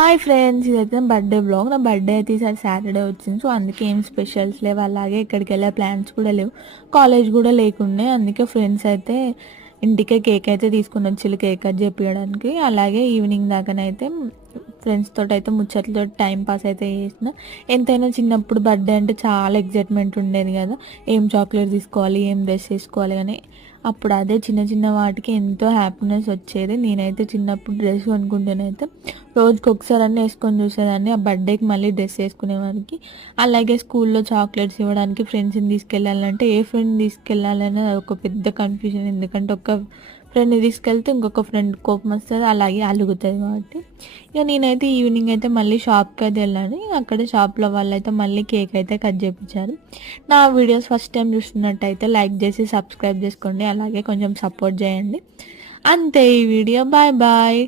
Hi friends, ఇదైతే నా birthday blog. నా బర్త్డే అయితే ఈసారి సాటర్డే వచ్చింది. సో అందుకే ఏం స్పెషల్స్ లేవు, అలాగే ఇక్కడికి వెళ్ళే ప్లాన్స్ కూడా లేవు, కాలేజ్ కూడా లేకుండే. అందుకే ఫ్రెండ్స్ అయితే ఇంటికే కేక్ అయితే తీసుకుని వచ్చి కేక్ కట్ చేపించడానికి. అలాగే ఈవినింగ్ దాకానైతే ఫ్రెండ్స్ తోటి అయితే ముచ్చట్లతో టైం పాస్ అయితే చేసిన. ఎంతైనా చిన్నప్పుడు బర్త్డే అంటే చాలా ఎగ్జైట్మెంట్ ఉండేది కదా, ఏం చాక్లెట్ తీసుకోవాలి, ఏం డ్రెస్ వేసుకోవాలి కానీ అప్పుడు అదే చిన్న చిన్న వాటికి ఎంతో హ్యాపీనెస్ వచ్చేది. నేనైతే చిన్నప్పుడు డ్రెస్ కొనుక్కుంటేనైతే రోజుకి ఒకసారి అన్నీ వేసుకొని చూసేదాన్ని. ఆ బర్త్డేకి మళ్ళీ డ్రెస్ వేసుకునేవారికి. అలాగే స్కూల్లో చాక్లెట్స్ ఇవ్వడానికి ఫ్రెండ్స్ని తీసుకెళ్ళాలంటే ఏ ఫ్రెండ్ తీసుకెళ్ళాలనేది అది ఒక పెద్ద కన్ఫ్యూజన్. ఎందుకంటే ఒక ఫ్రెండ్ని తీసుకెళ్తే ఇంకొక ఫ్రెండ్ కోపం వస్తుంది, అలాగే అలుగుతుంది కాబట్టి ఇక నేనైతే ఈవినింగ్ అయితే మళ్ళీ షాప్కి అయితే వెళ్ళాను. అక్కడ షాప్లో వాళ్ళు అయితే మళ్ళీ కేక్ అయితే కట్ చేయించారు. నా వీడియోస్ ఫస్ట్ టైం చూస్తున్నట్టయితే లైక్ చేసి సబ్స్క్రైబ్ చేసుకోండి, అలాగే కొంచెం సపోర్ట్ చేయండి. అంతే ఈ వీడియో. Bye bye.